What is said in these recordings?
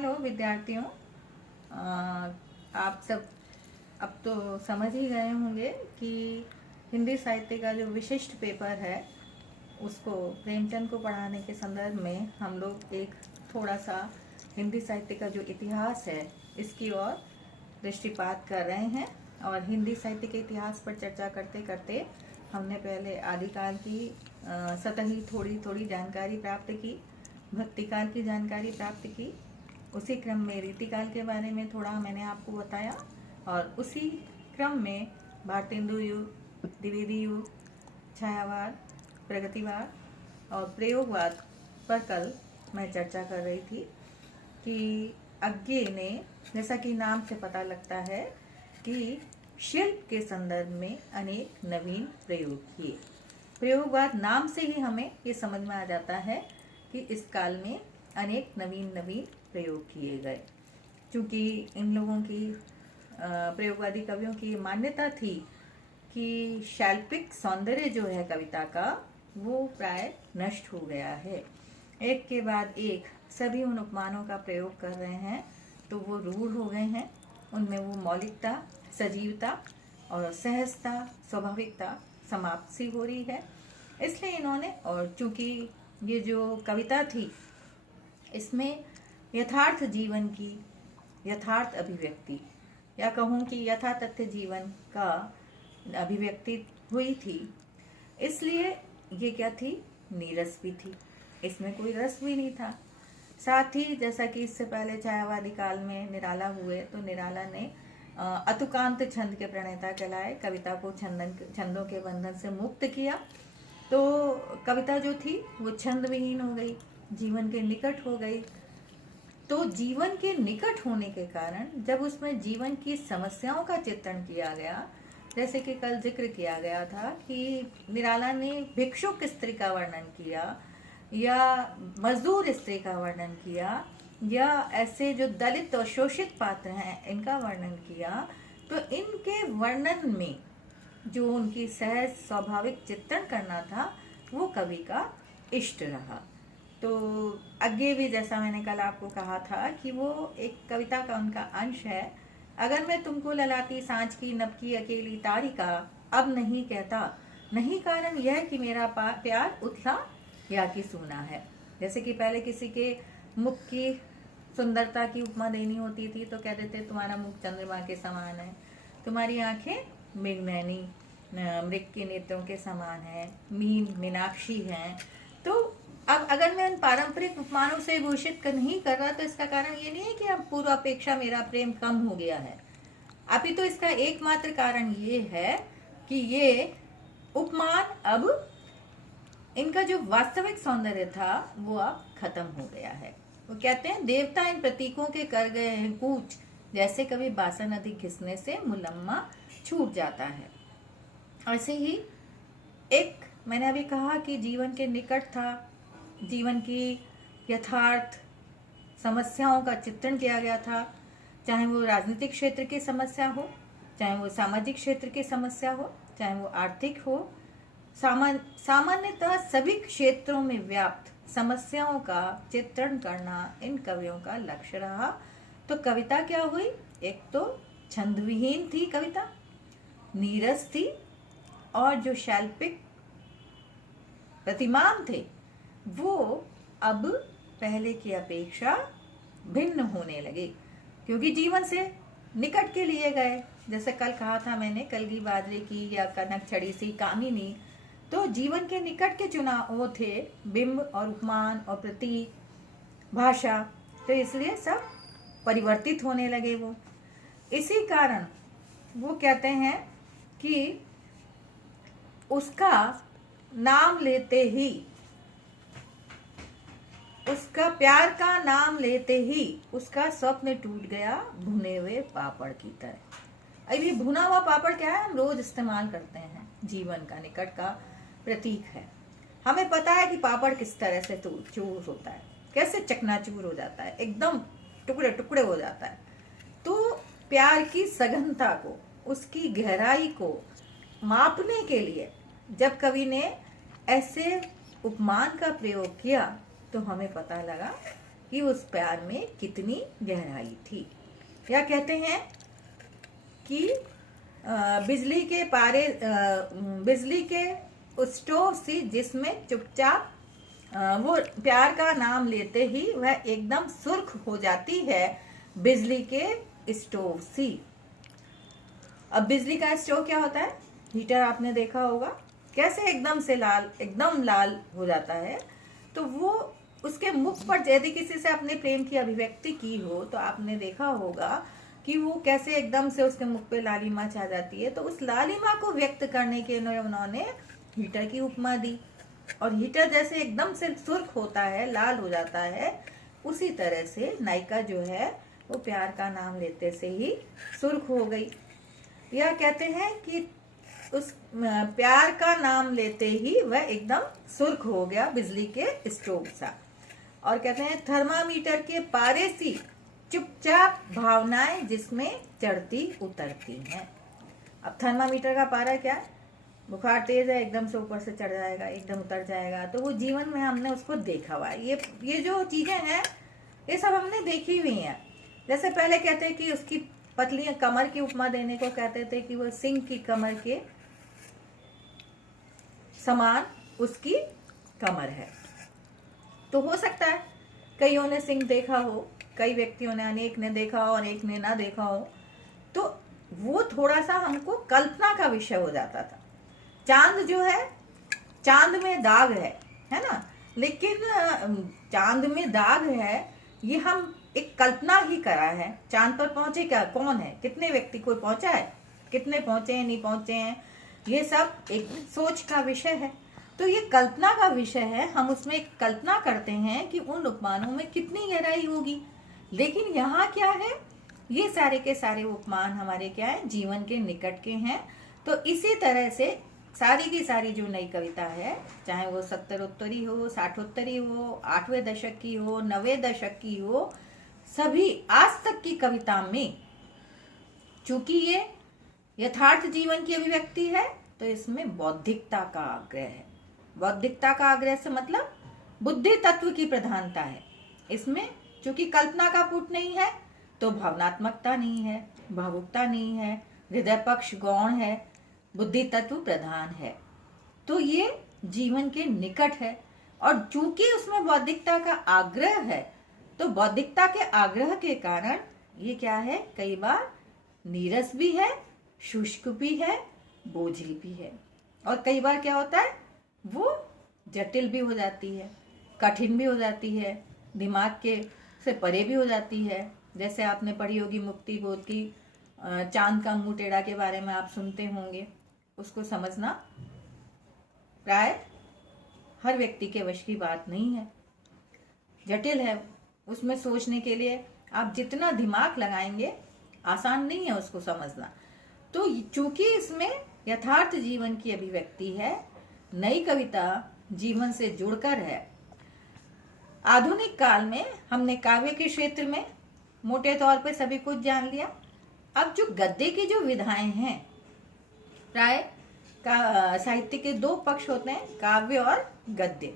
Hello विद्यार्थियों। आप सब अब तो समझ ही गए होंगे कि हिंदी साहित्य का जो विशिष्ट पेपर है उसको प्रेमचंद को पढ़ाने के संदर्भ में हम लोग एक थोड़ा सा हिंदी साहित्य का जो इतिहास है इसकी ओर दृष्टिपात कर रहे हैं। और हिंदी साहित्य के इतिहास पर चर्चा करते करते हमने पहले आदिकाल की सतही थोड़ी थोड़ी जानकारी प्राप्त की, भक्तिकाल की जानकारी प्राप्त की, उसी क्रम में रीतिकाल के बारे में थोड़ा मैंने आपको बताया और उसी क्रम में भारतेंदु युग, द्विवेदी युग, छायावाद, प्रगतिवाद और प्रयोगवाद पर कल मैं चर्चा कर रही थी कि अज्ञे ने, जैसा कि नाम से पता लगता है, कि शिल्प के संदर्भ में अनेक नवीन प्रयोग किए। प्रयोगवाद नाम से ही हमें ये समझ में आ जाता है कि इस काल में अनेक नवीन प्रयोग किए गए। क्योंकि इन लोगों की प्रयोगवादी कवियों की मान्यता थी कि शैल्पिक सौंदर्य जो है कविता का वो प्राय नष्ट हो गया है। एक के बाद एक सभी उन उपमानों का प्रयोग कर रहे हैं तो वो रूढ़ हो गए हैं। उनमें वो मौलिकता, सजीवता और सहजता, स्वाभाविकता समाप्त सी हो रही है। इसलिए इन्होंने, और चूंकि ये जो कविता थी इसमें यथार्थ जीवन की यथार्थ अभिव्यक्ति, या कहूँ कि यथातथ्य जीवन का अभिव्यक्ति हुई थी, इसलिए ये क्या थी, नीरस भी थी, इसमें कोई रस भी नहीं था। साथ ही जैसा कि इससे पहले छायावादी काल में निराला हुए तो निराला ने अतुकांत छंद के प्रणेता कहलाए, कविता को छंदों के बंधन से मुक्त किया। तो कविता जो थी वो छंद विहीन हो गई, जीवन के निकट हो गई। तो जीवन के निकट होने के कारण जब उसमें जीवन की समस्याओं का चित्रण किया गया, जैसे कि कल जिक्र किया गया था कि निराला ने भिक्षुक स्त्री का वर्णन किया या मजदूर स्त्री का वर्णन किया या ऐसे जो दलित और शोषित पात्र हैं इनका वर्णन किया, तो इनके वर्णन में जो उनकी सहज स्वाभाविक चित्रण करना था वो कवि का इष्ट रहा। तो अज्ञे भी, जैसा मैंने कल आपको कहा था, कि वो एक कविता का उनका अंश है। अगर मैं तुमको ललाती सांझ की नबकी अकेली तारिका अब नहीं कहता, नहीं कारण यह कि मेरा प्यार उथला या कि सूना है। जैसे कि पहले किसी के मुख की सुंदरता की उपमा देनी होती थी तो कह देते तुम्हारा मुख चंद्रमा के समान है, तुम्हारी आंखें मृगनयनी मृग के नेत्रों के समान है, मीनाक्षी हैं। तो अब अगर मैं इन पारंपरिक उपमानों से घोषित नहीं कर रहा तो इसका कारण ये नहीं है कि अब पूर्वापेक्षा मेरा प्रेम कम हो गया है। अभी तो इसका एकमात्र कारण ये है कि ये उपमान अब, इनका जो वास्तविक सौंदर्य था वो अब खत्म हो गया है। वो कहते हैं देवता इन प्रतीकों के कर गए हैं कूच, जैसे कभी बासन अधिक घिसने से मुलम्मा छूट जाता है। ऐसे ही एक मैंने अभी कहा कि जीवन के निकट था, जीवन की यथार्थ समस्याओं का चित्रण किया गया था, चाहे वो राजनीतिक क्षेत्र की समस्या हो, चाहे वो सामाजिक क्षेत्र की समस्या हो, चाहे वो आर्थिक हो, सामान्यतः सभी क्षेत्रों में व्याप्त समस्याओं का चित्रण करना इन कवियों का लक्ष्य रहा। तो कविता क्या हुई, एक तो छंदविहीन थी कविता, नीरस थी, और जो शैल्पिक प्रतिमान थे वो अब पहले की अपेक्षा भिन्न होने लगे, क्योंकि जीवन से निकट के लिए गए। जैसे कल कहा था मैंने, कलगी बाजरे की या कनक छड़ी सी कामिनी, तो जीवन के निकट के चुनाव वो थे, बिंब और उपमान और प्रतीक, भाषा, तो इसलिए सब परिवर्तित होने लगे वो। इसी कारण वो कहते हैं कि उसका नाम लेते ही, उसका प्यार का नाम लेते ही उसका स्वप्न टूट गया भुने हुए पापड़ की तरह। अब ये भुना हुआ पापड़ क्या है, हम रोज इस्तेमाल करते हैं, जीवन का निकट का प्रतीक है। हमें पता है कि पापड़ किस तरह से चूर होता है, कैसे चकनाचूर हो जाता है, एकदम टुकड़े टुकड़े हो जाता है। तो प्यार की सघनता को, उसकी गहराई को मापने के लिए जब कवि ने ऐसे उपमान का प्रयोग किया तो हमें पता लगा कि उस प्यार में कितनी गहराई थी। या कहते हैं कि बिजली के उस स्टोव सी जिसमें चुपचाप वो प्यार का नाम लेते ही वह एकदम सुर्ख हो जाती है, बिजली के स्टोव सी। अब बिजली का स्टोव क्या होता है? हीटर आपने देखा होगा, कैसे एकदम लाल हो जाता है। तो वो उसके मुख पर यदि किसी से अपने प्रेम की अभिव्यक्ति की हो तो आपने देखा होगा कि वो कैसे एकदम से उसके मुख पे लालिमा छा जाती है। तो उस लालिमा को व्यक्त करने के लिए उन्होंने हीटर की उपमा दी। और हीटर जैसे एकदम से सुर्ख होता है, लाल हो जाता है, उसी तरह से नायिका जो है वो प्यार का नाम लेते से ही सुर्ख हो गई। यह कहते हैं कि उस प्यार का नाम लेते ही वह एकदम सुर्ख हो गया, बिजली के स्टोव सा। और कहते हैं थर्मामीटर के पारे सी चुपचाप भावनाएं जिसमें चढ़ती उतरती हैं। अब थर्मामीटर का पारा क्या है? बुखार तेज है, एकदम से ऊपर से चढ़ जाएगा, एकदम उतर जाएगा। तो वो जीवन में हमने उसको देखा हुआ है। ये जो चीजें हैं ये सब हमने देखी हुई हैं। जैसे पहले कहते हैं कि उसकी पतली कमर की उपमा देने को कहते थे कि वो सिंह की कमर के समान उसकी कमर है। तो हो सकता है कईयों ने सिंह देखा हो, कई व्यक्तियों ने, अनेक ने देखा हो, अनेक ने ना देखा हो। तो वो थोड़ा सा हमको कल्पना का विषय हो जाता था। चांद जो है, चांद में दाग है ना, लेकिन चांद में दाग है ये हम एक कल्पना ही करा है। चांद पर पहुंचे क्या, कौन है, कितने व्यक्ति कोई पहुंचा है, कितने पहुंचे हैं, नहीं पहुंचे हैं, ये सब एक सोच का विषय है। तो ये कल्पना का विषय है, हम उसमें एक कल्पना करते हैं कि उन उपमानों में कितनी गहराई होगी। लेकिन यहाँ क्या है, ये सारे के सारे उपमान हमारे क्या है, जीवन के निकट के हैं। तो इसी तरह से सारी की सारी जो नई कविता है, चाहे वो 70 हो, 60 हो, 8वें दशक की हो, 9वें दशक की हो, सभी आज तक की कविता में चूंकि ये यथार्थ जीवन की अभिव्यक्ति है तो इसमें बौद्धिकता का आग्रह है। बौद्धिकता का आग्रह से मतलब बुद्धि तत्व की प्रधानता है इसमें। चूंकि कल्पना का पुट नहीं है तो भावनात्मकता नहीं है, भावुकता नहीं है, हृदय पक्ष गौण है, बुद्धि तत्व प्रधान है। तो ये जीवन के निकट है। और चूंकि उसमें बौद्धिकता का आग्रह है तो बौद्धिकता के आग्रह के कारण ये क्या है, कई बार नीरस भी है, शुष्क भी है, बोझिल भी है। और कई बार क्या होता है, वो जटिल भी हो जाती है, कठिन भी हो जाती है, दिमाग के से परे भी हो जाती है। जैसे आपने पढ़ी होगी मुक्ति बोध की चांद का मुंह टेढ़ा के बारे में आप सुनते होंगे। उसको समझना प्राय हर व्यक्ति के वश की बात नहीं है, जटिल है। उसमें सोचने के लिए आप जितना दिमाग लगाएंगे आसान नहीं है उसको समझना। तो चूंकि इसमें यथार्थ जीवन की अभिव्यक्ति है, नई कविता जीवन से जुड़कर है। आधुनिक काल में हमने काव्य के क्षेत्र में मोटे तौर पे सभी कुछ जान लिया। अब जो गद्य की जो विधाएं हैं, प्राय साहित्य के दो पक्ष होते हैं, काव्य और गद्य।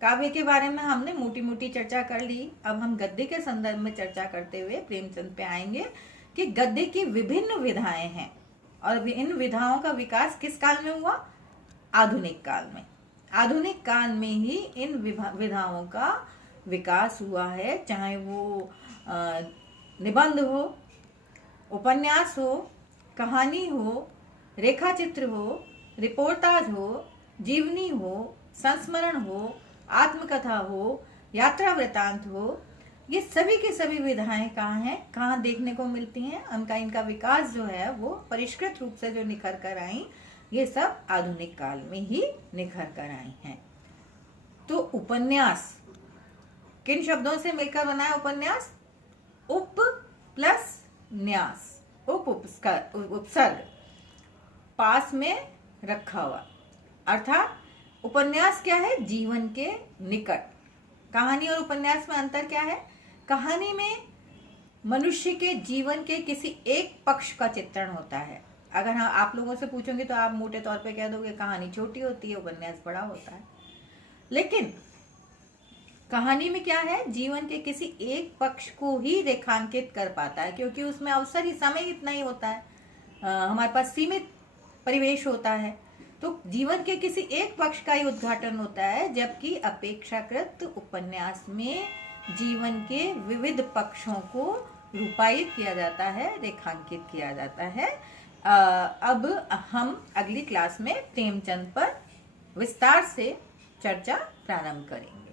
काव्य के बारे में हमने मोटी मोटी चर्चा कर ली। अब हम गद्य के संदर्भ में चर्चा करते हुए प्रेमचंद पे आएंगे कि गद्य की विभिन्न विधाएं हैं और इन विधाओं का विकास किस काल में हुआ, आधुनिक काल में। आधुनिक काल में ही इन विधाओं का विकास हुआ है, चाहे वो निबंध हो, उपन्यास हो, कहानी हो, रेखाचित्र हो, रिपोर्टाज हो, जीवनी हो, संस्मरण हो, आत्मकथा हो, यात्रा वृतांत हो। ये सभी की सभी विधाएं कहाँ हैं, कहाँ देखने को मिलती हैं, इनका विकास जो है वो परिष्कृत रूप से जो निखर कर आई, ये सब आधुनिक काल में ही निखर कर आई हैं। तो उपन्यास किन शब्दों से मिलकर बना है उपन्यास? उप प्लस न्यास, उपसर्ग पास में रखा हुआ, अर्थात उपन्यास क्या है, जीवन के निकट। कहानी और उपन्यास में अंतर क्या है? कहानी में मनुष्य के जीवन के किसी एक पक्ष का चित्रण होता है। अगर हाँ आप लोगों से पूछोगे तो आप मोटे तौर पे कह दोगे कहानी छोटी होती है, उपन्यास बड़ा होता है। लेकिन कहानी में क्या है, जीवन के किसी एक पक्ष को ही रेखांकित कर पाता है, क्योंकि उसमें अवसर ही, समय इतना ही होता है, हमारे पास सीमित परिवेश होता है, तो जीवन के किसी एक पक्ष का ही उद्घाटन होता है, जबकि अपेक्षाकृत उपन्यास में जीवन के विविध पक्षों को रूपायित किया जाता है, रेखांकित किया जाता है। अब हम अगली क्लास में प्रेमचंद पर विस्तार से चर्चा प्रारंभ करेंगे।